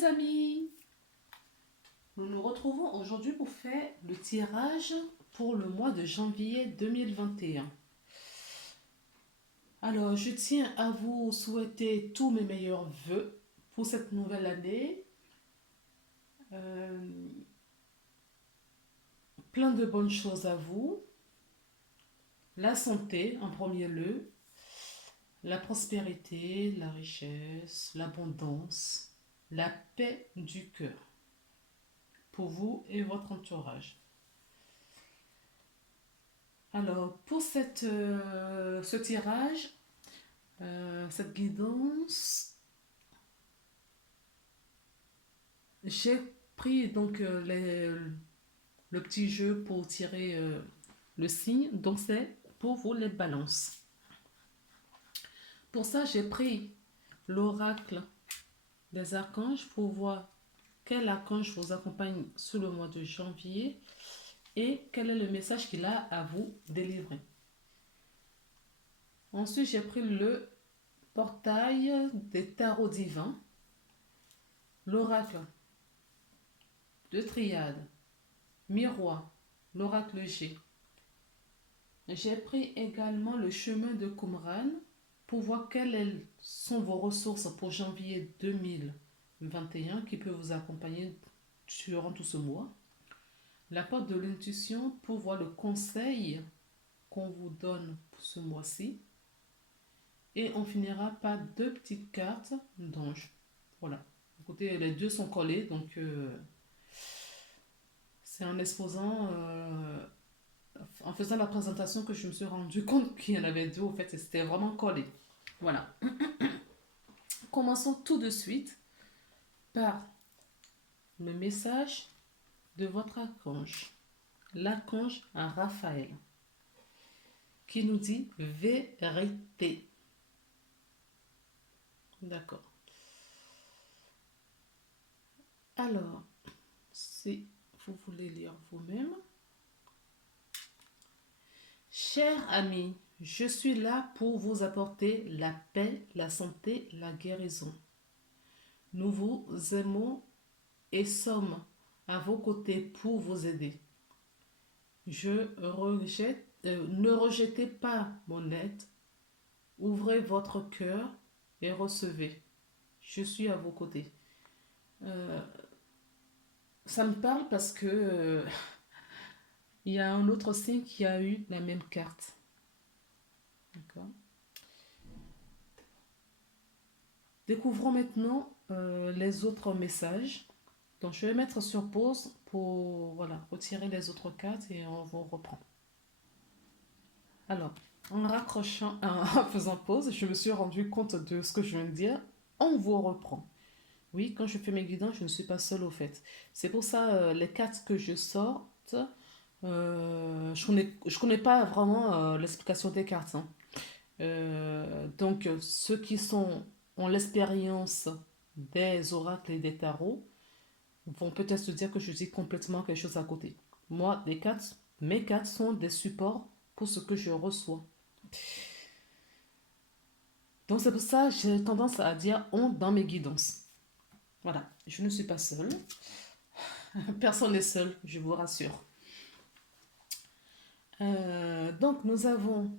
les amis, nous nous retrouvons aujourd'hui pour faire le tirage pour le mois de janvier 2021. Alors, je tiens à vous souhaiter tous mes meilleurs vœux pour cette nouvelle année. Euh, Plein de bonnes choses à vous. La santé en premier lieu, la prospérité, la richesse, l'abondance, la paix du cœur pour vous et votre entourage. Alors, pour ce tirage, cette guidance, j'ai pris donc le petit jeu pour tirer le signe, donc c'est pour vous les balances. Pour ça, j'ai pris l'oracle des archanges pour voir quel archange vous accompagne sous le mois de janvier et quel est le message qu'il a à vous délivrer. Ensuite, j'ai pris le portail des tarots divins, l'oracle de triade, miroir, l'oracle G. J'ai pris également le chemin de Qumran pour voir quelles sont vos ressources pour janvier 2021 qui peut vous accompagner durant tout ce mois. La porte de l'intuition pour voir le conseil qu'on vous donne pour ce mois-ci. Et on finira par deux petites cartes d'ange. Voilà. Écoutez, les deux sont collés, donc c'est en exposant, en faisant la présentation que je me suis rendu compte qu'il y en avait deux, en fait, et c'était vraiment collé. Voilà. Commençons tout de suite par le message de votre archange, l'archange Raphaël, qui nous dit vérité. D'accord. Alors, si vous voulez lire vous-même. Chers amis, je suis là pour vous apporter la paix, la santé, la guérison. Nous vous aimons et sommes à vos côtés pour vous aider. Ne rejetez pas mon aide. Ouvrez votre cœur et recevez. Je suis à vos côtés. Euh, Ça me parle parce que il y a un autre signe qui a eu la même carte. D'accord. Découvrons maintenant les autres messages. Donc je vais mettre sur pause pour retirer les autres cartes et on vous reprend. Alors, en faisant pause, je me suis rendu compte de ce que je viens de dire. On vous reprend. Oui, quand je fais mes guidances, je ne suis pas seule au fait. C'est pour ça, les cartes que je sorte, je connais pas vraiment l'explication des cartes, hein. Donc, ceux qui ont l'expérience des oracles et des tarots vont peut-être se dire que je dis complètement quelque chose à côté. Moi, mes cartes sont des supports pour ce que je reçois. Donc, c'est pour ça que j'ai tendance à dire on dans mes guidances. Voilà, je ne suis pas seule. Personne n'est seul, je vous rassure. Donc, nous avons...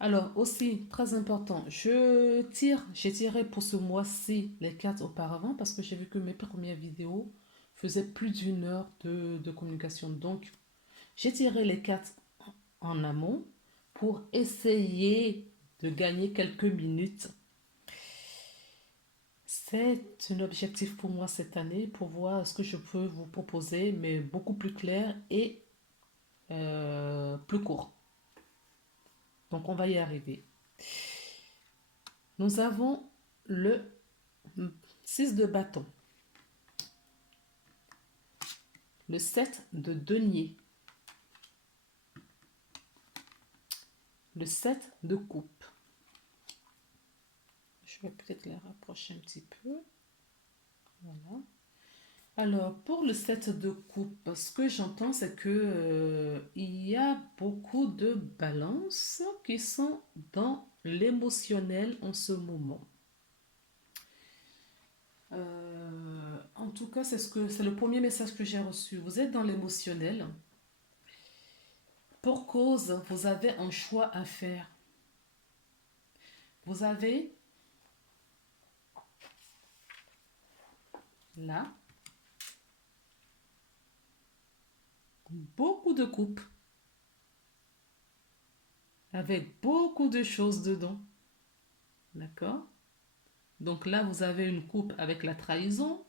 Alors, aussi, très important, j'ai tiré pour ce mois-ci les cartes auparavant parce que j'ai vu que mes premières vidéos faisaient plus d'une heure de communication. Donc, j'ai tiré les cartes en amont pour essayer de gagner quelques minutes. C'est un objectif pour moi cette année pour voir ce que je peux vous proposer, mais beaucoup plus clair et plus court. Donc, on va y arriver. Nous avons le 6 de bâton, le 7 de denier, le 7 de coupe. Je vais peut-être les rapprocher un petit peu. Voilà. Alors, pour le 7 de coupe, ce que j'entends, c'est que il y a beaucoup de balances qui sont dans l'émotionnel en ce moment. En tout cas, c'est le premier message que j'ai reçu. Vous êtes dans l'émotionnel. Pour cause, vous avez un choix à faire. Vous avez là beaucoup de coupes avec beaucoup de choses dedans. D'accord? Donc là, vous avez une coupe avec la trahison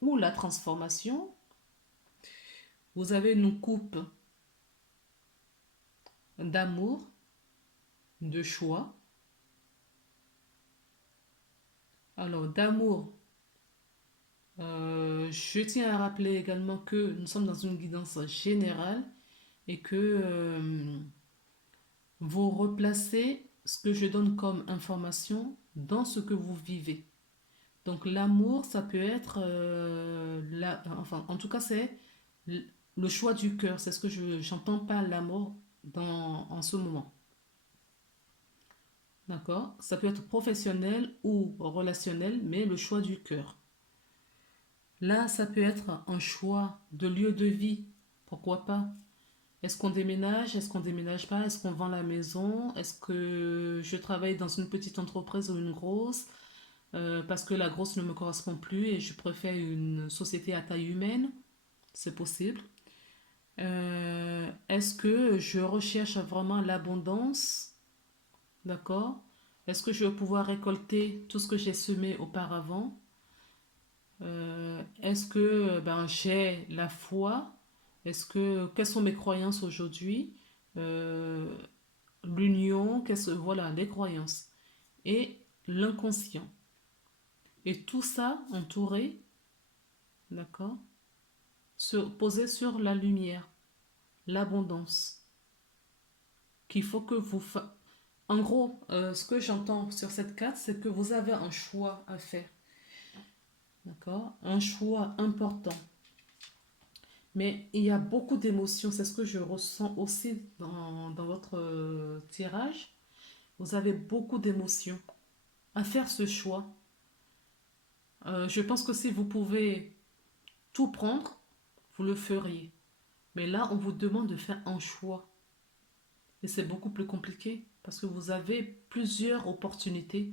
ou la transformation. Vous avez une coupe d'amour, de choix. Alors, d'amour, je tiens à rappeler également que nous sommes dans une guidance générale et que vous replacez ce que je donne comme information dans ce que vous vivez. Donc l'amour, ça peut être, enfin, en tout cas, c'est le choix du cœur. C'est ce que j'entends pas l'amour en ce moment. D'accord? Ça peut être professionnel ou relationnel, mais le choix du cœur. Là, ça peut être un choix de lieu de vie. Pourquoi pas? Est-ce qu'on déménage? Est-ce qu'on déménage pas? Est-ce qu'on vend la maison? Est-ce que je travaille dans une petite entreprise ou une grosse? Parce que la grosse ne me correspond plus et je préfère une société à taille humaine. C'est possible. Est-ce que je recherche vraiment l'abondance? D'accord? Est-ce que je vais pouvoir récolter tout ce que j'ai semé auparavant? Est-ce que ben, j'ai la foi? Quelles sont mes croyances aujourd'hui? Euh, L'union, voilà, les croyances et l'inconscient. Et tout ça entouré, d'accord, posé sur la lumière, l'abondance, qu'il faut que En gros, ce que j'entends sur cette carte, c'est que vous avez un choix à faire, d'accord, un choix important. Mais il y a beaucoup d'émotions, c'est ce que je ressens aussi dans votre tirage. Vous avez beaucoup d'émotions à faire ce choix. Je pense que si vous pouvez tout prendre, vous le feriez. Mais là, on vous demande de faire un choix. Et c'est beaucoup plus compliqué parce que vous avez plusieurs opportunités,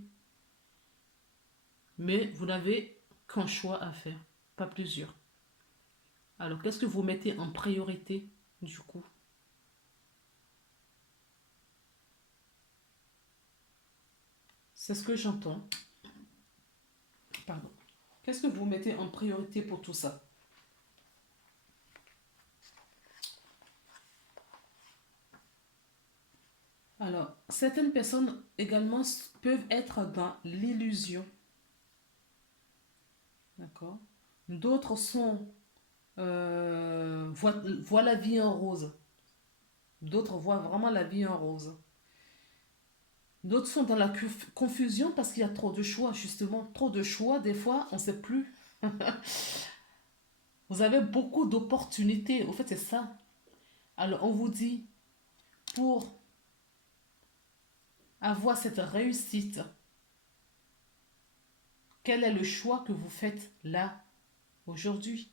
mais vous n'avez qu'un choix à faire, pas plusieurs. Alors, qu'est-ce que vous mettez en priorité du coup? C'est ce que j'entends. Pardon. Qu'est-ce que vous mettez en priorité pour tout ça? Alors, certaines personnes également peuvent être dans l'illusion. D'accord? D'autres voient la vie en rose. D'autres voient vraiment la vie en rose. D'autres sont dans la confusion parce qu'il y a trop de choix, justement. Trop de choix, des fois, on ne sait plus. Vous avez beaucoup d'opportunités. Au fait, c'est ça. Alors, on vous dit, pour avoir cette réussite, quel est le choix que vous faites là, aujourd'hui?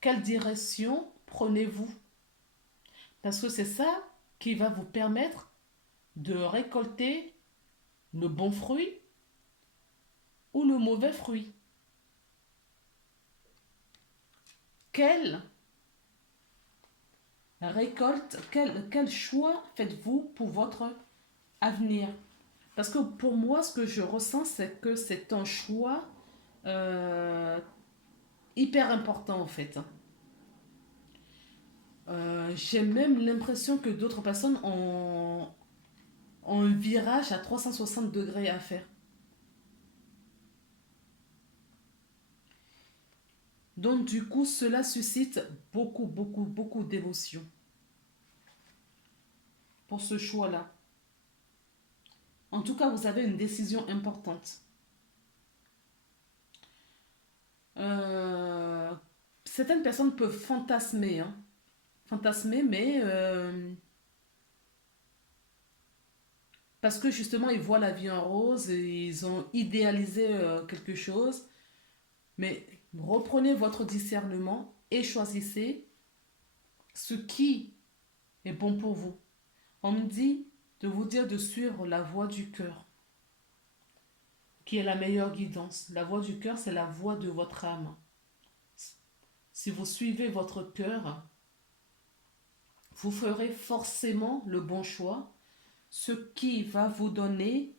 Quelle direction prenez-vous? Parce que c'est ça qui va vous permettre de récolter le bon fruit ou le mauvais fruit. Quelle récolte, quel choix faites-vous pour votre avenir? Parce que pour moi, ce que je ressens, c'est que c'est un choix euh, hyper important en fait. J'ai même l'impression que d'autres personnes ont un virage à 360 degrés à faire. Donc du coup, cela suscite beaucoup, beaucoup, beaucoup d'émotions pour ce choix-là. En tout cas, vous avez une décision importante. Euh, Certaines personnes peuvent fantasmer, hein. Fantasmer, mais parce que justement, ils voient la vie en rose et ils ont idéalisé quelque chose. Mais reprenez votre discernement et choisissez ce qui est bon pour vous. On me dit de vous dire de suivre la voie du cœur, qui est la meilleure guidance. La voie du cœur, c'est la voie de votre âme. Si vous suivez votre cœur, vous ferez forcément le bon choix, ce qui va vous donner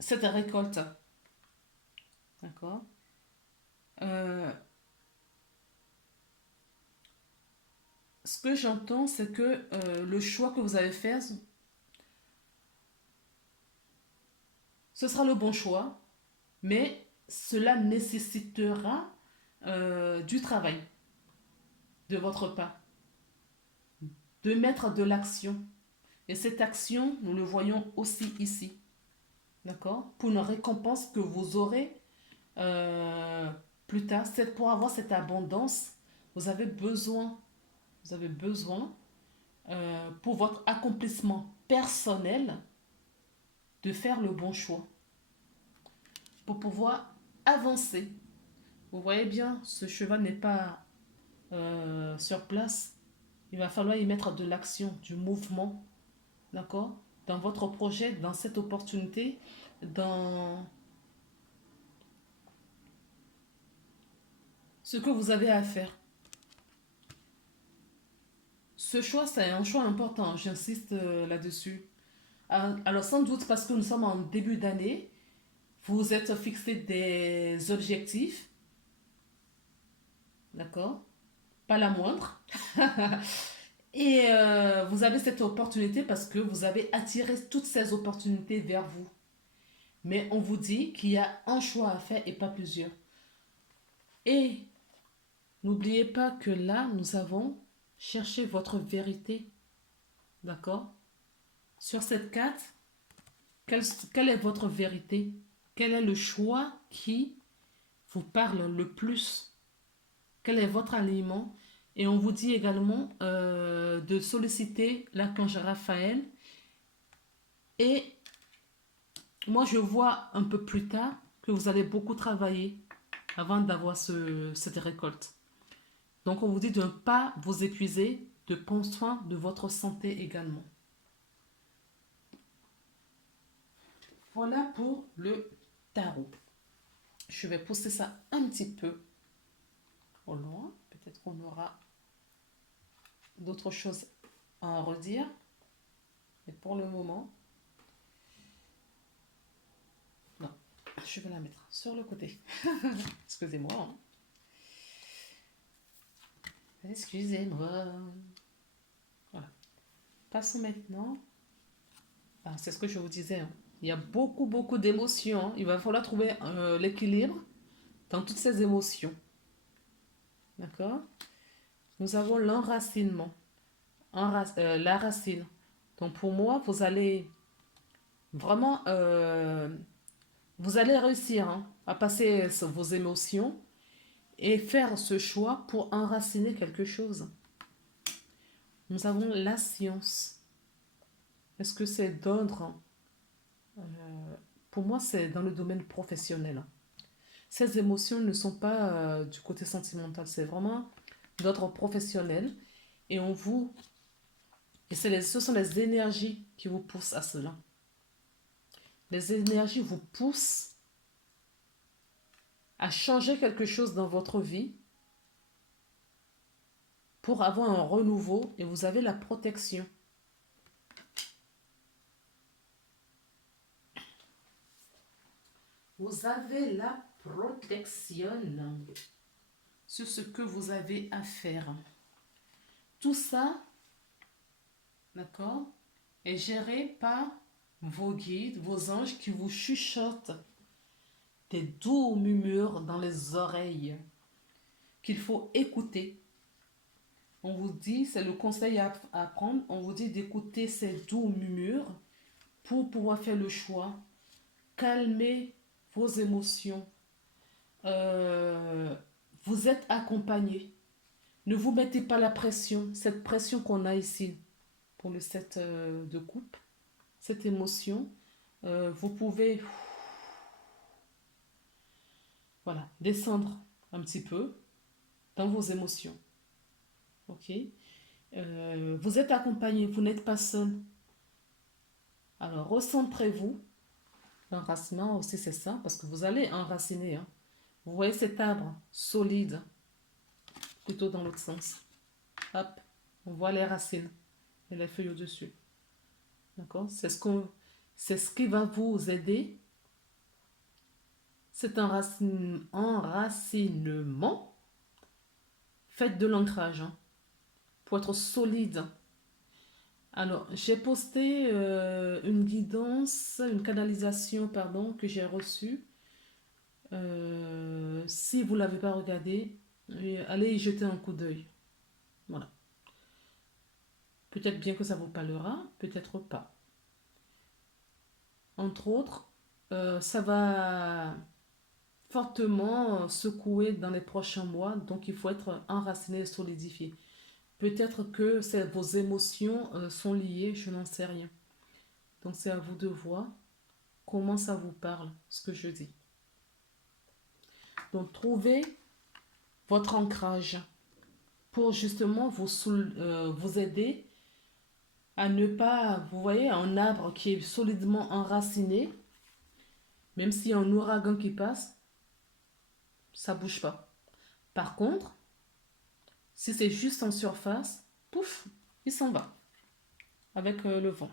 cette récolte. D'accord. Euh, Ce que j'entends, c'est que le choix que vous avez fait, ce sera le bon choix, mais cela nécessitera du travail de votre part, de mettre de l'action. Et cette action, nous le voyons aussi ici, d'accord? Pour une récompense que vous aurez euh, plus tard. Pour avoir cette abondance, vous avez besoin, vous avez besoin pour votre accomplissement personnel de faire le bon choix pour pouvoir avancer. Vous voyez bien, ce cheval n'est pas sur place. Il va falloir y mettre de l'action, du mouvement, d'accord? Dans votre projet, dans cette opportunité, dans ce que vous avez à faire. Ce choix, c'est un choix important, j'insiste là-dessus. Alors sans doute parce que nous sommes en début d'année, vous êtes fixé des objectifs, d'accord? Pas la moindre. Et vous avez cette opportunité parce que vous avez attiré toutes ces opportunités vers vous. Mais on vous dit qu'il y a un choix à faire et pas plusieurs. Et n'oubliez pas que là, nous avons cherché votre vérité. D'accord? Sur cette carte, quelle est votre vérité? Quel est le choix qui vous parle le plus? Quel est votre aliment? Et on vous dit également de solliciter l'archange Raphaël. Et moi, je vois un peu plus tard que vous allez beaucoup travailler avant d'avoir cette récolte. Donc, on vous dit de ne pas vous épuiser, de prendre soin de votre santé également. Voilà pour le tarot. Je vais pousser ça un petit peu au loin. Peut-être qu'on aura d'autres choses à en redire. Mais pour le moment, non. Je vais la mettre sur le côté. Excusez-moi. Hein. Excusez-moi. Voilà. Passons maintenant. Ah, c'est ce que je vous disais. Hein. Il y a beaucoup d'émotions. Hein. Il va falloir trouver l'équilibre dans toutes ces émotions. D'accord? Nous avons l'enracinement. La racine. Donc pour moi, vous allez vraiment... vous allez réussir hein, à passer vos émotions et faire ce choix pour enraciner quelque chose. Nous avons la science. Est-ce que c'est d'ordre pour moi, c'est dans le domaine professionnel. Ces émotions ne sont pas du côté sentimental, c'est vraiment d'ordre professionnel. Et on vous... Et ce sont les énergies qui vous poussent à cela. Les énergies vous poussent à changer quelque chose dans votre vie pour avoir un renouveau et vous avez la protection. Vous avez la protection sur ce que vous avez à faire. Tout ça, d'accord, est géré par vos guides, vos anges qui vous chuchotent des doux murmures dans les oreilles qu'il faut écouter. On vous dit, c'est le conseil à prendre, on vous dit d'écouter ces doux murmures pour pouvoir faire le choix. Calmez vos émotions. Vous êtes accompagné. Ne vous mettez pas la pression, cette pression qu'on a ici. pour le 7 de coupe. Cette émotion, vous pouvez voilà, descendre un petit peu dans vos émotions. Ok? Vous êtes accompagné, vous n'êtes pas seul. Alors, recentrez-vous. L'enracinement aussi, c'est ça, parce que vous allez enraciner. Hein. Vous voyez cet arbre solide, plutôt dans l'autre sens. Hop, on voit les racines et les feuilles au-dessus. D'accord? C'est ce qui va vous aider. C'est un enracinement. Faites de l'ancrage hein, pour être solide. Alors, j'ai posté une guidance, une canalisation, pardon, que j'ai reçue. Si vous ne l'avez pas regardé, allez y jeter un coup d'œil. Voilà. Peut-être bien que ça vous parlera, peut-être pas. Entre autres, ça va fortement secouer dans les prochains mois, donc il faut être enraciné et solidifié. Peut-être que vos émotions sont liées, je n'en sais rien. Donc c'est à vous de voir comment ça vous parle, ce que je dis. Donc trouvez votre ancrage pour justement vous aider à ne pas, vous voyez, un arbre qui est solidement enraciné, même s'il y a un ouragan qui passe, ça ne bouge pas. Par contre, si c'est juste en surface, pouf, il s'en va avec le vent.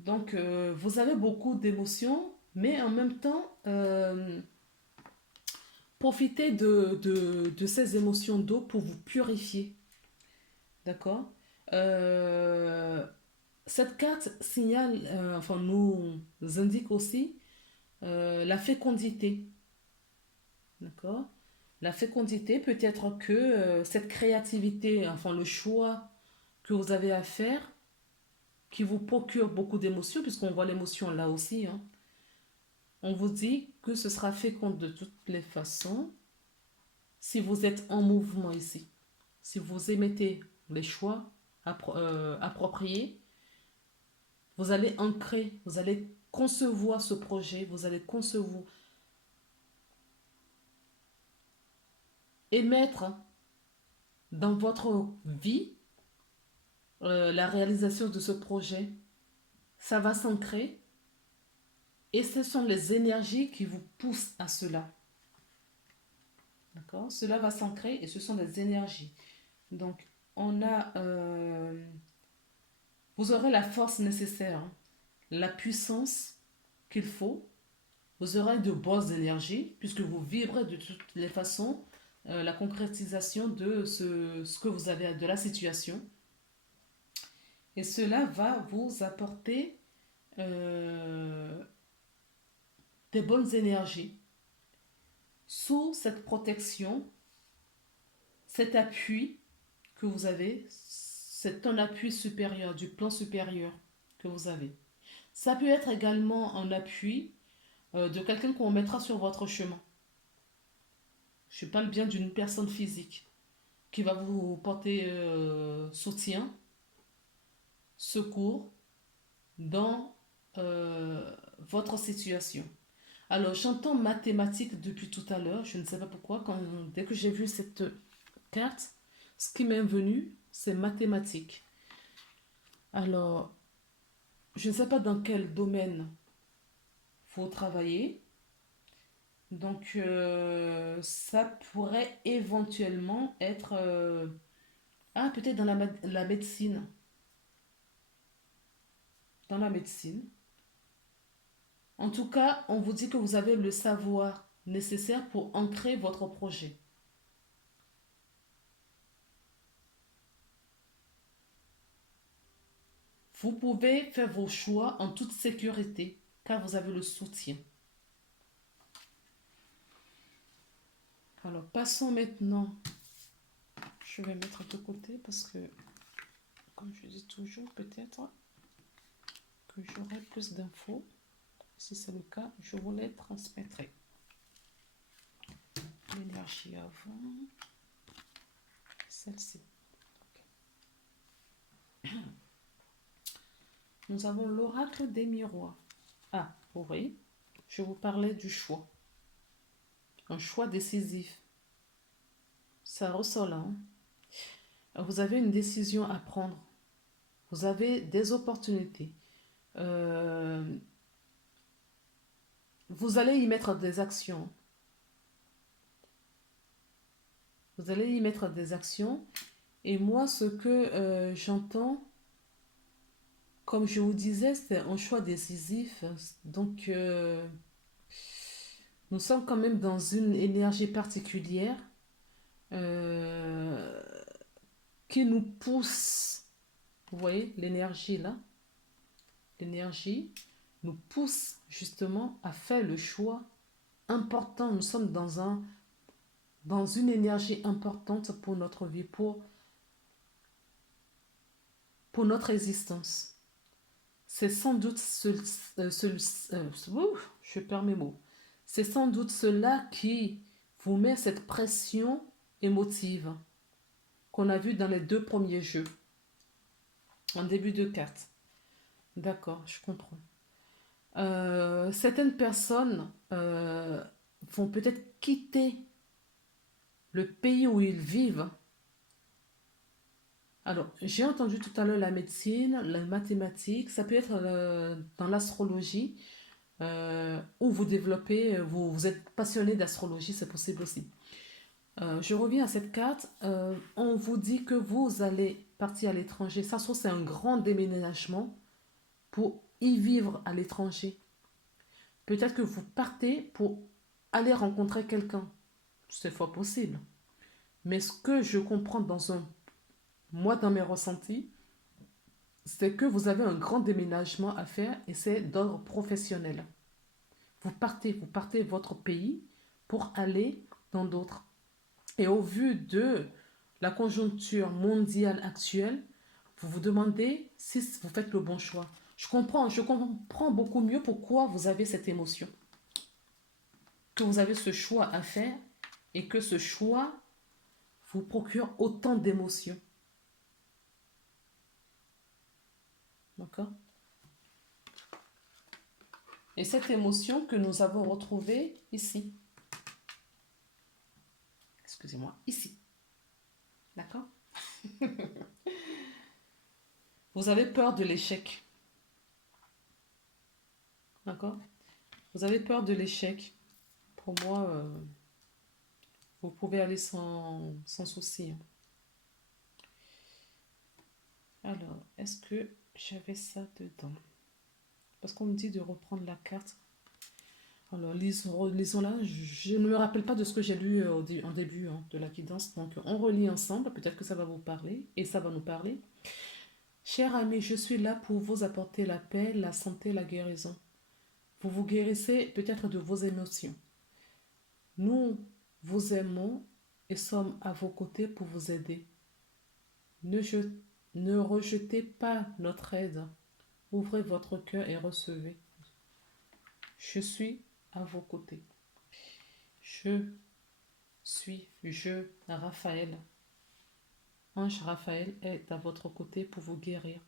Donc, vous avez beaucoup d'émotions, mais en même temps, profitez de ces émotions d'eau pour vous purifier. D'accord. Cette carte signale, enfin nous indique aussi la fécondité. D'accord. La fécondité peut être que cette créativité, enfin le choix que vous avez à faire, qui vous procure beaucoup d'émotions, puisqu'on voit l'émotion là aussi, hein. On vous dit que ce sera fécond de toutes les façons si vous êtes en mouvement ici. Si vous émettez les choix appropriés, vous allez ancrer, vous allez concevoir ce projet, vous allez concevoir, émettre dans votre vie la réalisation de ce projet. Ça va s'ancrer et ce sont les énergies qui vous poussent à cela. D'accord? Cela va s'ancrer et ce sont des énergies. Donc, vous aurez la force nécessaire, hein, la puissance qu'il faut. Vous aurez de bonnes énergies puisque vous vibrez de toutes les façons la concrétisation de ce que vous avez, de la situation. Et cela va vous apporter des bonnes énergies. Sous cette protection, cet appui que vous avez, c'est un appui supérieur, du plan supérieur que vous avez. Ça peut être également un appui de quelqu'un qu'on mettra sur votre chemin. Je parle bien d'une personne physique qui va vous porter soutien, secours dans votre situation. Alors, j'entends mathématiques depuis tout à l'heure, je ne sais pas pourquoi, dès que j'ai vu cette carte, ce qui m'est venu, c'est mathématiques. Alors, je ne sais pas dans quel domaine faut travailler, donc ça pourrait éventuellement être peut-être dans la médecine. Dans la médecine. En tout cas, on vous dit que vous avez le savoir nécessaire pour ancrer votre projet. Vous pouvez faire vos choix en toute sécurité car vous avez le soutien. Alors, passons maintenant. Je vais mettre de côté parce que, comme je dis toujours, peut-être que j'aurai plus d'infos. Si c'est le cas, je vous les transmettrai. l'énergie avant. Celle-ci. Okay. Nous avons l'oracle des miroirs. Ah, vous voyez, je vous parlais du choix. Un choix décisif. Ça ressort là. Vous avez une décision à prendre. Vous avez des opportunités. Vous allez y mettre des actions. Vous allez y mettre des actions. Et moi, ce que j'entends, comme je vous disais, c'est un choix décisif. Donc, nous sommes quand même dans une énergie particulière euh, qui nous pousse. Vous voyez, l'énergie là, l'énergie nous pousse justement à faire le choix important. Nous sommes dans une énergie importante pour notre vie, pour notre existence. C'est sans doute je perds mes mots. C'est sans doute cela qui vous met cette pression émotive qu'on a vue dans les 2 premiers jeux, en début de carte. D'accord, je comprends. Certaines personnes vont peut-être quitter le pays où ils vivent. Alors, j'ai entendu tout à l'heure la médecine, la mathématique, ça peut être dans l'astrologie, où vous développez, vous êtes passionné d'astrologie, c'est possible aussi. Je reviens à cette carte, on vous dit que vous allez partir à l'étranger, ça se trouve c'est un grand déménagement pour y vivre à l'étranger. Peut-être que vous partez pour aller rencontrer quelqu'un, c'est fort possible. Mais ce que je comprends moi dans mes ressentis, c'est que vous avez un grand déménagement à faire et c'est d'ordre professionnel. Vous partez de votre pays pour aller dans d'autres. Et au vu de la conjoncture mondiale actuelle, vous vous demandez si vous faites le bon choix. Je comprends beaucoup mieux pourquoi vous avez cette émotion. Que vous avez ce choix à faire et que ce choix vous procure autant d'émotions. D'accord? Et cette émotion que nous avons retrouvée ici. Excusez-moi, ici. D'accord? Vous avez peur de l'échec. D'accord? Vous avez peur de l'échec. Pour moi, vous pouvez aller sans souci. Alors, est-ce que j'avais ça dedans? Parce qu'on me dit de reprendre la carte. Alors, lisons-la. Je ne me rappelle pas de ce que j'ai lu en début de la guidance. Donc, on relit ensemble. Peut-être que ça va vous parler et ça va nous parler. Cher ami, je suis là pour vous apporter la paix, la santé, la guérison. Vous vous guérissez peut-être de vos émotions. Nous vous aimons et sommes à vos côtés pour vous aider. Ne rejetez pas notre aide. Ouvrez votre cœur et recevez. Je suis à vos côtés. Raphaël. Ange Raphaël est à votre côté pour vous guérir.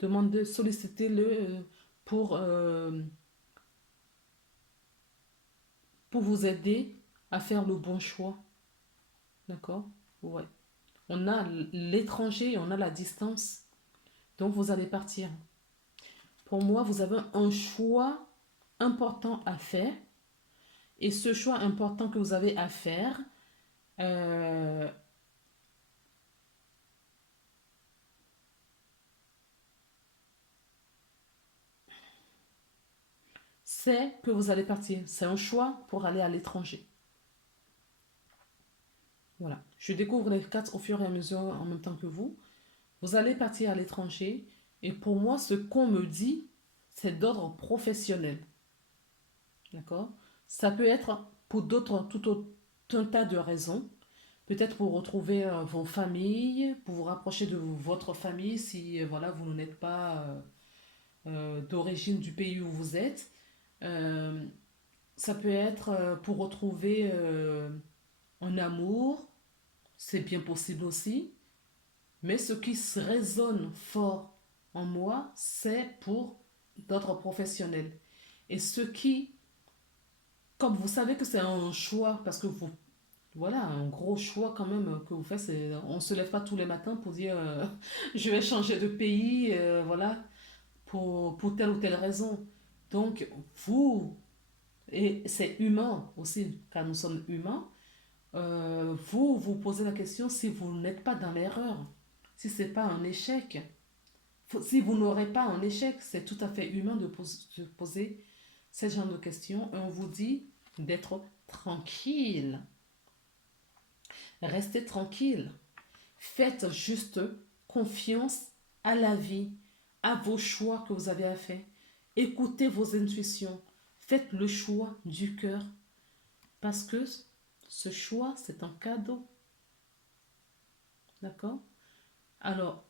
Sollicitez-le pour vous aider à faire le bon choix. D'accord? Ouais. On a l'étranger et on a la distance. Donc vous allez partir. Pour moi, vous avez un choix important à faire. Et ce choix important que vous avez à faire, c'est que vous allez partir. C'est un choix pour aller à l'étranger. Voilà. Je découvre les cartes au fur et à mesure en même temps que vous. Vous allez partir à l'étranger. Et pour moi, ce qu'on me dit, c'est d'ordre professionnel. D'accord? Ça peut être pour tout un tas de raisons. Peut-être pour retrouver vos familles, pour vous rapprocher de votre famille si voilà, vous n'êtes pas d'origine du pays où vous êtes. Ça peut être pour retrouver En amour, c'est bien possible aussi. Mais ce qui résonne fort en moi, c'est pour d'autres professionnels. Et ce qui, comme vous savez que c'est un choix, parce que vous, voilà, un gros choix quand même que vous faites, c'est, on ne se lève pas tous les matins pour dire je vais changer de pays, voilà, pour telle ou telle raison. Donc, vous, et c'est humain aussi, car nous sommes humains, vous vous posez la question si vous n'êtes pas dans l'erreur, si c'est pas un échec. Si vous n'aurez pas un échec, c'est tout à fait humain de poser ce genre de questions. Et on vous dit d'être tranquille. Restez tranquille. Faites juste confiance à la vie, à vos choix que vous avez à faire. Écoutez vos intuitions. Faites le choix du cœur. Parce que ce choix, c'est un cadeau. D'accord? Alors,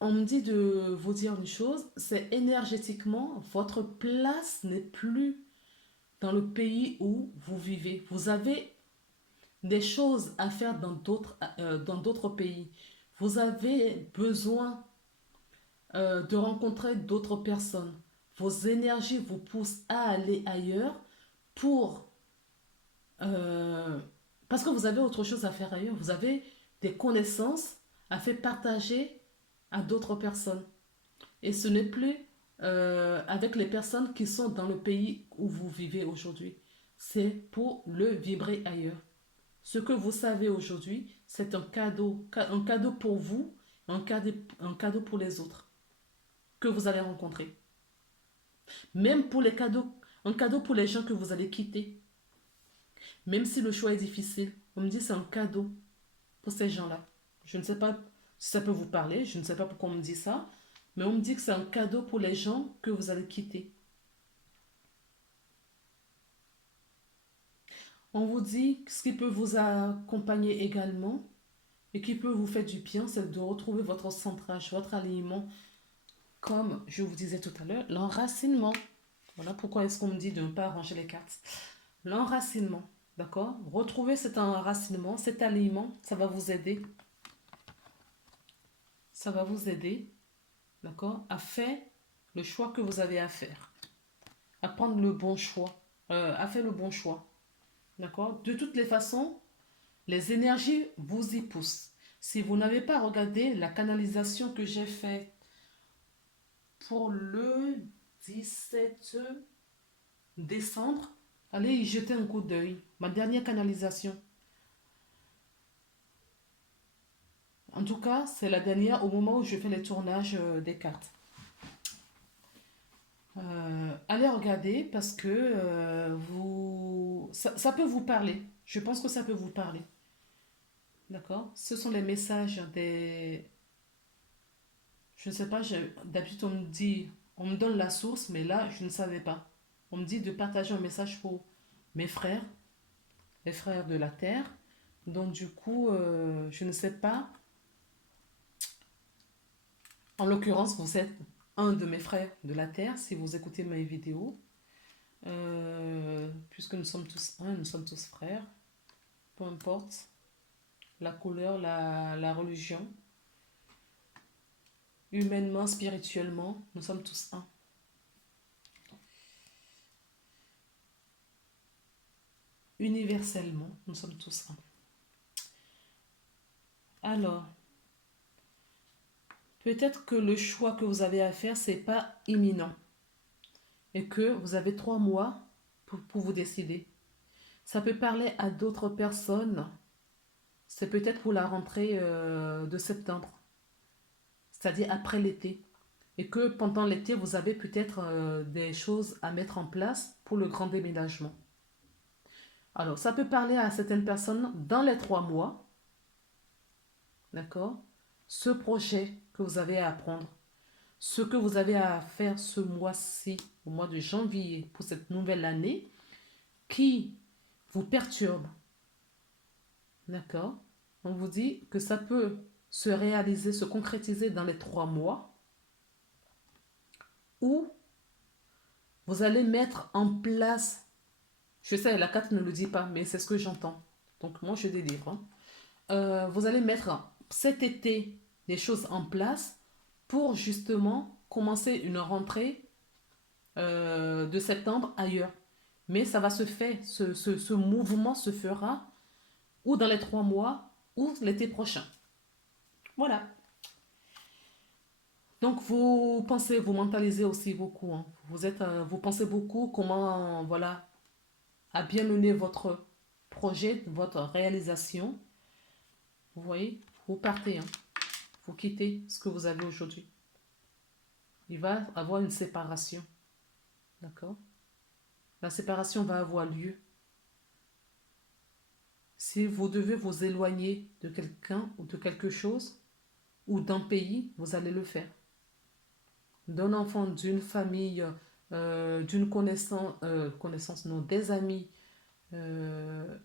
on me dit de vous dire une chose, c'est énergétiquement, votre place n'est plus dans le pays où vous vivez. Vous avez des choses à faire dans d'autres pays. Vous avez besoin de rencontrer d'autres personnes. Vos énergies vous poussent à aller ailleurs pour... euh, parce que vous avez autre chose à faire ailleurs. Vous avez des connaissances à faire partager à d'autres personnes. Et ce n'est plus avec les personnes qui sont dans le pays où vous vivez aujourd'hui. C'est pour le vibrer ailleurs. Ce que vous savez aujourd'hui, c'est un cadeau pour vous, un cadeau pour les autres que vous allez rencontrer. Même pour les cadeaux, un cadeau pour les gens que vous allez quitter. Même si le choix est difficile, on me dit c'est un cadeau pour ces gens-là. Je ne sais pas si ça peut vous parler, je ne sais pas pourquoi on me dit ça, mais on me dit que c'est un cadeau pour les gens que vous allez quitter. On vous dit que ce qui peut vous accompagner également et qui peut vous faire du bien, c'est de retrouver votre centrage, votre alignement, comme je vous disais tout à l'heure, l'enracinement. Voilà pourquoi est-ce qu'on me dit de ne pas arranger les cartes. L'enracinement, d'accord? Retrouver cet enracinement, cet alignement, ça va vous aider. Ça va vous aider, d'accord, à faire le choix que vous avez à faire, à prendre le bon choix, à faire le bon choix, d'accord? De toutes les façons, les énergies vous y poussent. Si vous n'avez pas regardé la canalisation que j'ai faite pour le 17 décembre, allez y jeter un coup d'œil. Ma dernière canalisation. En tout cas, c'est la dernière au moment où je fais les tournages des cartes. Allez regarder parce que ça peut vous parler. Je pense que ça peut vous parler. D'accord? Ce sont les messages des... Je ne sais pas, d'habitude on me dit, on me donne la source, mais là je ne savais pas. On me dit de partager un message pour mes frères, les frères de la Terre. Donc du coup, je ne sais pas. En l'occurrence, vous êtes un de mes frères de la Terre si vous écoutez mes vidéos. Puisque nous sommes tous un, nous sommes tous frères. Peu importe la couleur, la religion. Humainement, spirituellement, nous sommes tous un. Universellement, nous sommes tous un. Alors, peut-être que le choix que vous avez à faire, c'est pas imminent. Et que vous avez 3 mois pour vous décider. Ça peut parler à d'autres personnes. C'est peut-être pour la rentrée de septembre. C'est-à-dire après l'été. Et que pendant l'été, vous avez peut-être des choses à mettre en place pour le grand déménagement. Alors, ça peut parler à certaines personnes dans les 3 mois. D'accord? Ce projet que vous avez à apprendre, ce que vous avez à faire ce mois-ci, au mois de janvier, pour cette nouvelle année, qui vous perturbe. D'accord? On vous dit que ça peut se réaliser, se concrétiser dans les 3 mois, où vous allez mettre en place, je sais, la carte ne le dit pas, mais c'est ce que j'entends. Donc, moi, je délivre. Hein. Vous allez mettre cet été des choses en place pour justement commencer une rentrée de septembre ailleurs. Mais ça va se faire, ce mouvement se fera ou dans les 3 mois ou l'été prochain. Voilà. Donc vous pensez, vous mentalisez aussi beaucoup. Hein. Vous pensez beaucoup comment, voilà, à bien mener votre projet, votre réalisation. Vous voyez, vous partez, hein. Vous quittez ce que vous avez aujourd'hui. Il va avoir une séparation. D'accord? La séparation va avoir lieu. Si vous devez vous éloigner de quelqu'un ou de quelque chose ou d'un pays, vous allez le faire. D'un enfant, d'une famille, d'une connaissance, non, des amis, euh,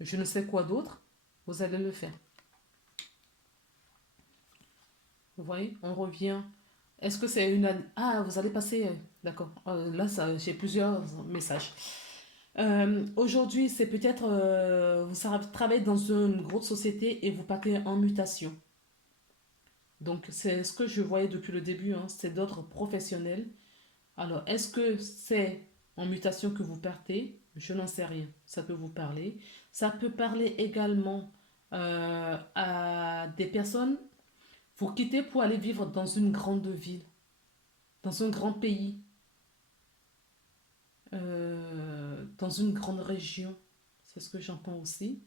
je ne sais quoi d'autre, vous allez le faire. Vous voyez, on revient. Est-ce que c'est une... Ah, vous allez passer... D'accord. Là, j'ai plusieurs messages. Aujourd'hui, c'est peut-être... vous travaillez dans une grosse société et vous partez en mutation. Donc, c'est ce que je voyais depuis le début, hein, c'est d'ordre professionnel. Alors, est-ce que c'est en mutation que vous partez? Je n'en sais rien. Ça peut vous parler. Ça peut parler également à des personnes. Vous quittez pour aller vivre dans une grande ville, dans un grand pays, dans une grande région. C'est ce que j'entends aussi.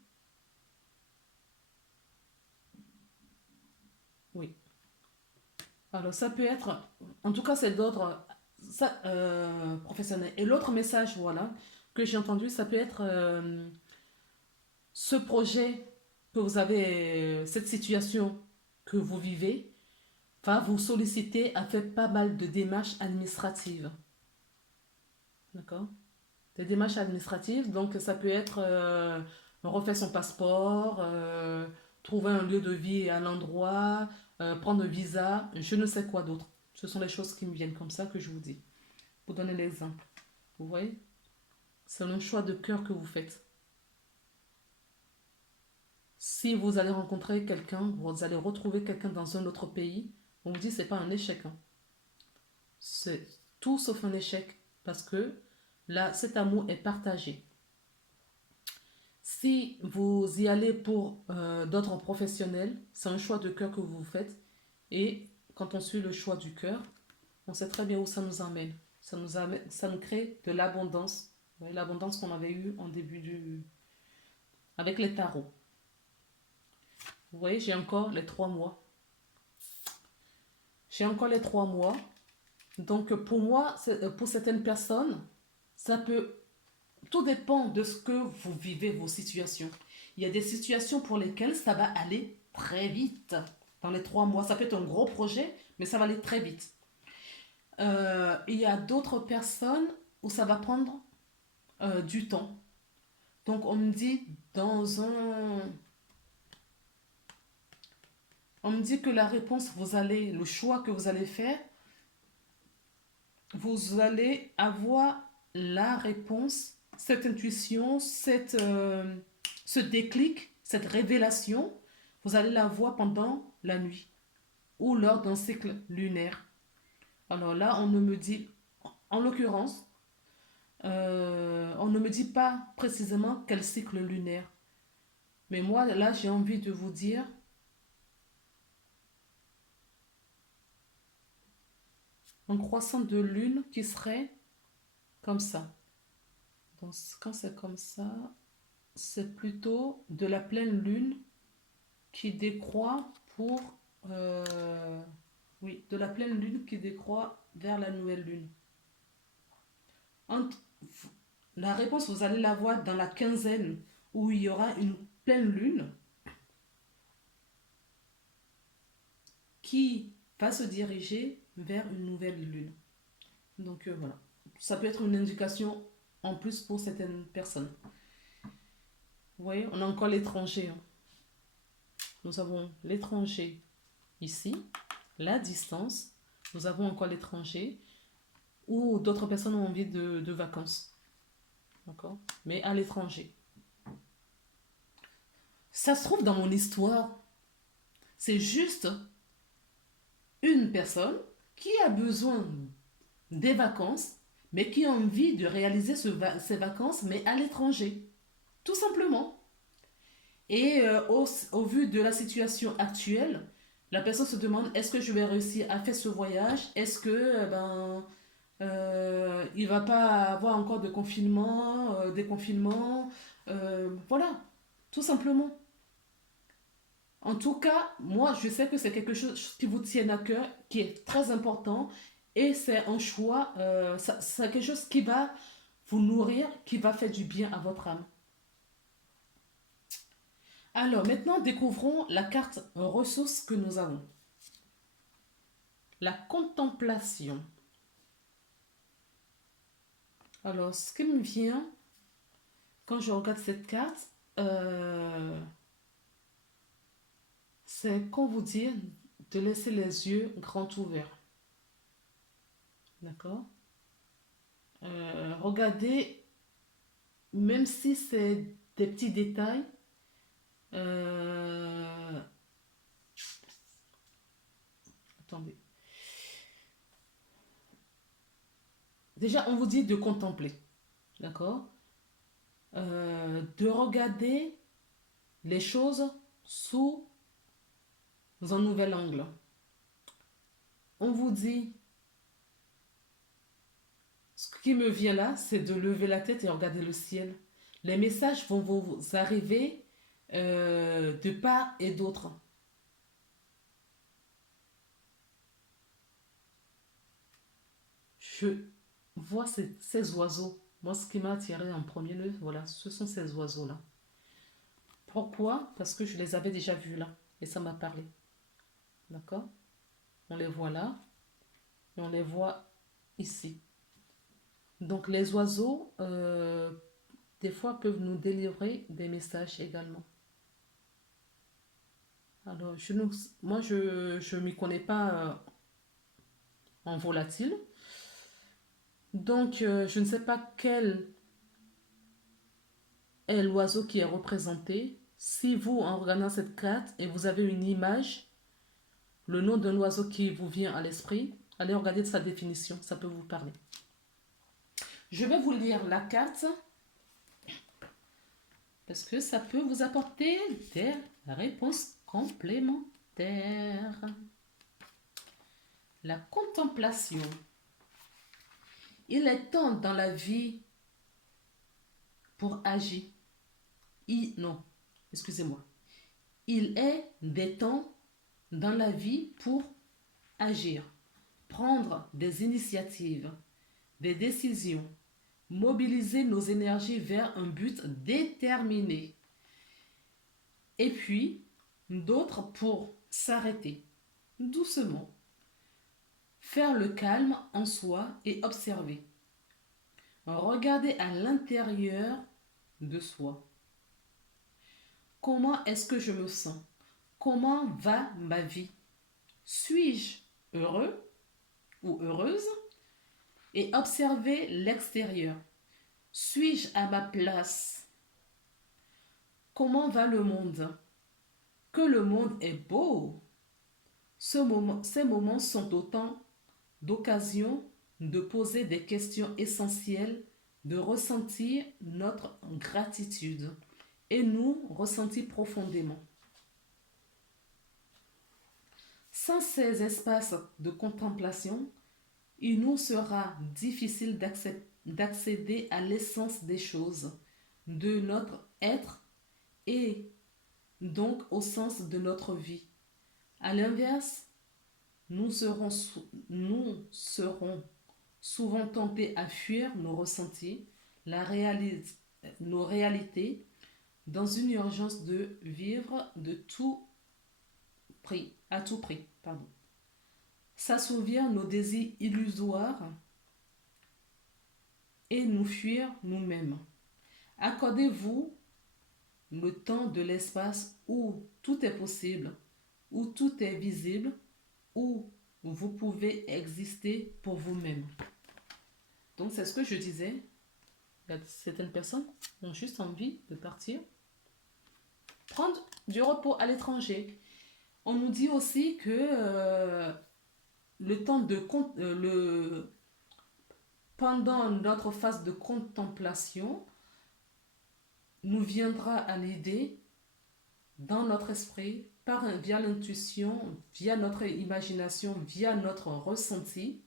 Oui. Alors, ça peut être, en tout cas, c'est d'ordre professionnel. Et l'autre message, voilà, que j'ai entendu, ça peut être ce projet que vous avez, cette situation que vous vivez, va vous solliciter à faire pas mal de démarches administratives. D'accord? Des démarches administratives, donc ça peut être refaire son passeport, trouver un lieu de vie à l'endroit, prendre un visa, je ne sais quoi d'autre. Ce sont les choses qui me viennent comme ça que je vous dis. Pour donner l'exemple. Vous voyez? C'est un choix de cœur que vous faites. Si vous allez rencontrer quelqu'un, vous allez retrouver quelqu'un dans un autre pays, on vous dit c'est pas un échec. Hein. C'est tout sauf un échec parce que là, cet amour est partagé. Si vous y allez pour d'autres professionnels, c'est un choix de cœur que vous faites. Et quand on suit le choix du cœur, on sait très bien où ça nous emmène. Ça nous crée de l'abondance. Vous voyez, l'abondance qu'on avait eue en début du... avec les tarots. Vous voyez, j'ai encore les 3 mois. J'ai encore les 3 mois. Donc pour moi, pour certaines personnes, ça peut... Tout dépend de ce que vous vivez, vos situations. Il y a des situations pour lesquelles ça va aller très vite. Dans les 3 mois, ça peut être un gros projet, mais ça va aller très vite. Il y a d'autres personnes où ça va prendre du temps. Donc on me dit on me dit que la réponse, le choix que vous allez faire, vous allez avoir la réponse, cette intuition, ce déclic, cette révélation, vous allez la voir pendant la nuit ou lors d'un cycle lunaire. Alors là, on ne me dit, en l'occurrence, on ne me dit pas précisément quel cycle lunaire. Mais moi, là, j'ai envie de vous dire, un croissant de lune qui serait comme ça. Donc, quand c'est comme ça, c'est plutôt de la pleine lune qui décroît pour... oui, de la pleine lune qui décroît vers la nouvelle lune. Entre, la réponse, vous allez la voir dans la quinzaine où il y aura une pleine lune qui va se diriger vers une nouvelle lune. Donc voilà, ça peut être une indication en plus pour certaines personnes. Vous voyez, on a encore l'étranger. Hein. Nous avons l'étranger ici, la distance. Nous avons encore l'étranger ou d'autres personnes ont envie de vacances. D'accord? Mais à l'étranger. Ça se trouve dans mon histoire. C'est juste une personne qui a besoin des vacances, mais qui a envie de réaliser ses vacances, mais à l'étranger. Tout simplement. Et au vu de la situation actuelle, la personne se demande est-ce que je vais réussir à faire ce voyage? Est-ce que il va pas avoir encore de confinement, déconfinement? Voilà, tout simplement. En tout cas, moi, je sais que c'est quelque chose qui vous tient à cœur, qui est très important, et c'est un choix, c'est quelque chose qui va vous nourrir, qui va faire du bien à votre âme. Alors, maintenant, découvrons la carte ressources que nous avons. La contemplation. Alors, ce qui me vient quand je regarde cette carte, euh, c'est qu'on vous dit de laisser les yeux grands ouverts. D'accord? Regardez, même si c'est des petits détails, euh, attendez. Déjà, on vous dit de contempler. D'accord? De regarder les choses sous un nouvel angle. On vous dit, ce qui me vient là, c'est de lever la tête et regarder le ciel. Les messages vont vous arriver de part et d'autre. Je vois ces oiseaux. Moi, ce qui m'a attiré en premier lieu, voilà, ce sont ces oiseaux-là. Pourquoi? Parce que je les avais déjà vus là et ça m'a parlé. D'accord? On les voit là et on les voit ici. Donc les oiseaux, des fois, peuvent nous délivrer des messages également. Alors, moi, je ne m'y connais pas en volatile. Donc, je ne sais pas quel est l'oiseau qui est représenté. Si vous, en regardant cette carte et vous avez une image, le nom d'un oiseau qui vous vient à l'esprit, allez regarder sa définition, ça peut vous parler. Je vais vous lire la carte parce que ça peut vous apporter des réponses complémentaires. La contemplation. Il est temps dans la vie pour agir. Non, excusez-moi. Il est des temps dans la vie pour agir, prendre des initiatives, des décisions, mobiliser nos énergies vers un but déterminé. Et puis, d'autres pour s'arrêter doucement, faire le calme en soi et observer. Regarder à l'intérieur de soi. Comment est-ce que je me sens? Comment va ma vie? Suis-je heureux ou heureuse? Et observer l'extérieur. Suis-je à ma place? Comment va le monde? Que le monde est beau. Ces moments sont autant d'occasions de poser des questions essentielles, de ressentir notre gratitude et nous ressentir profondément. Sans ces espaces de contemplation, il nous sera difficile d'accéder à l'essence des choses, de notre être et donc au sens de notre vie. À l'inverse, nous serons souvent tentés à fuir nos ressentis, nos réalités, dans une urgence de vivre de tout prix, à tout prix. Pardon. S'assouvir nos désirs illusoires et nous fuir nous-mêmes. Accordez-vous le temps de l'espace où tout est possible, où tout est visible, où vous pouvez exister pour vous-même. Donc c'est ce que je disais. Il y a certaines personnes qui ont juste envie de partir, prendre du repos à l'étranger. On nous dit aussi que le temps de pendant notre phase de contemplation, nous viendra à l'idée dans notre esprit, via l'intuition, via notre imagination, via notre ressenti,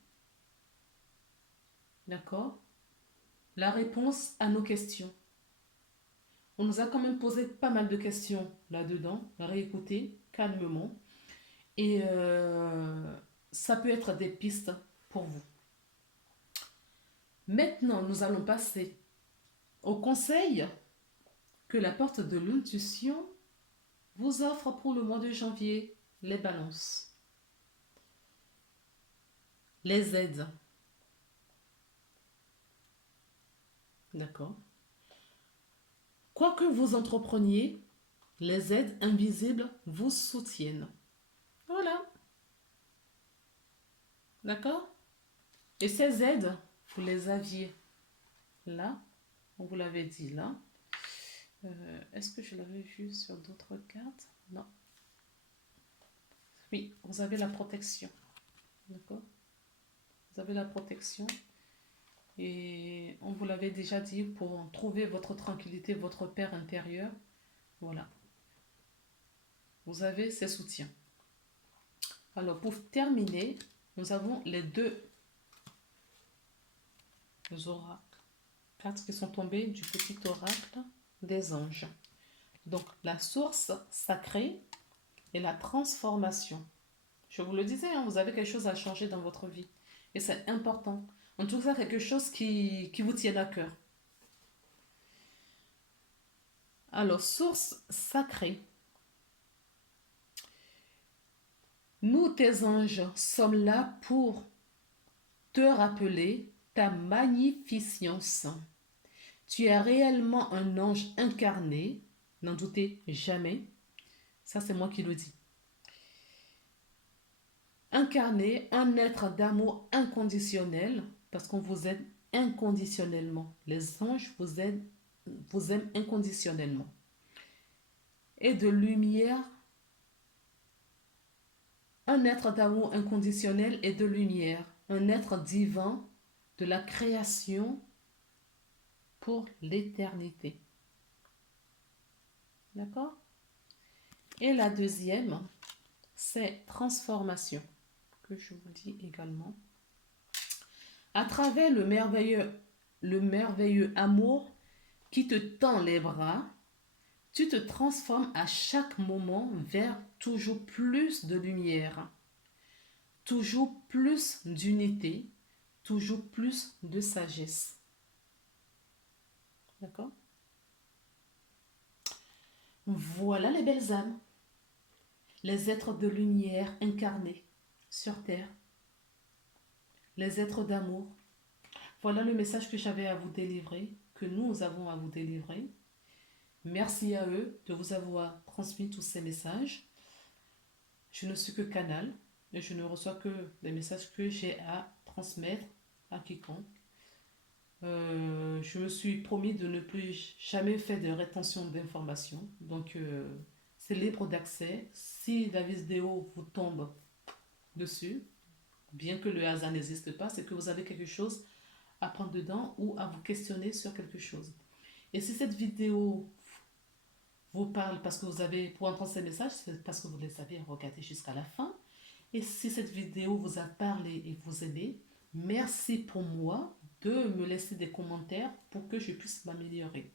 d'accord, la réponse à nos questions. On nous a quand même posé pas mal de questions là-dedans. Réécoutez calmement. Et ça peut être des pistes pour vous. Maintenant, nous allons passer au conseil que la porte de l'intuition vous offre pour le mois de janvier. Les balances. Les aides. D'accord. Quoi que vous entrepreniez, les aides invisibles vous soutiennent. Voilà. D'accord? Et ces aides, vous les aviez là. On vous l'avait dit là. Est-ce que je l'avais vu sur d'autres cartes? Non. Oui, vous avez la protection. D'accord? Vous avez la protection. Et on vous l'avait déjà dit, pour trouver votre tranquillité, votre paix intérieure. Voilà. Vous avez ces soutiens. Alors, pour terminer, nous avons les deux oracles. Cartes qui sont tombées du petit oracle des anges. Donc, la source sacrée et la transformation. Je vous le disais, hein, vous avez quelque chose à changer dans votre vie. Et c'est important. En tout cas, quelque chose qui vous tient à cœur. Alors, source sacrée. Nous, tes anges, sommes là pour te rappeler ta magnificence. Tu es réellement un ange incarné, n'en doutez jamais. Ça, c'est moi qui le dis. Incarné, un être d'amour inconditionnel, parce qu'on vous aide inconditionnellement. Les anges vous aiment inconditionnellement. Et de lumière, un être d'amour inconditionnel et de lumière, un être divin de la création pour l'éternité. D'accord? Et la deuxième, c'est transformation, que je vous dis également. À travers le merveilleux amour qui te tend les bras, tu te transformes à chaque moment vers toujours plus de lumière, toujours plus d'unité, toujours plus de sagesse. D'accord? Voilà les belles âmes, les êtres de lumière incarnés sur terre, les êtres d'amour. Voilà le message que j'avais à vous délivrer, que nous avons à vous délivrer. Merci à eux de vous avoir transmis tous ces messages. Je ne suis que canal et je ne reçois que les messages que j'ai à transmettre à quiconque. Je me suis promis de ne plus jamais faire de rétention d'informations. Donc, c'est libre d'accès. Si la vidéo vous tombe dessus, bien que le hasard n'existe pas, c'est que vous avez quelque chose à prendre dedans ou à vous questionner sur quelque chose. Et si cette vidéo vous parle parce que vous avez, pour entendre ces messages, c'est parce que vous les avez regardés jusqu'à la fin. Et si cette vidéo vous a parlé et vous aidez, merci pour moi de me laisser des commentaires pour que je puisse m'améliorer.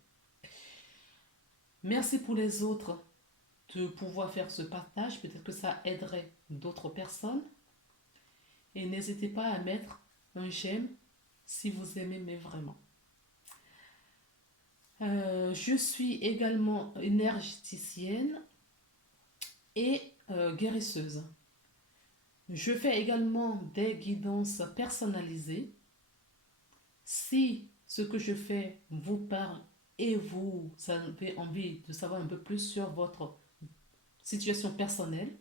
Merci pour les autres de pouvoir faire ce partage. Peut-être que ça aiderait d'autres personnes. Et n'hésitez pas à mettre un j'aime si vous aimez, mais vraiment. Je suis également énergéticienne et guérisseuse. Je fais également des guidances personnalisées. Si ce que je fais vous parle et vous avez envie de savoir un peu plus sur votre situation personnelle,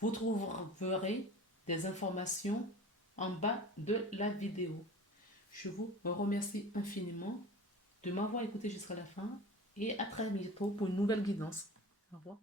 vous trouverez des informations en bas de la vidéo. Je vous remercie infiniment de m'avoir écouté jusqu'à la fin et à très bientôt pour une nouvelle guidance. Au revoir.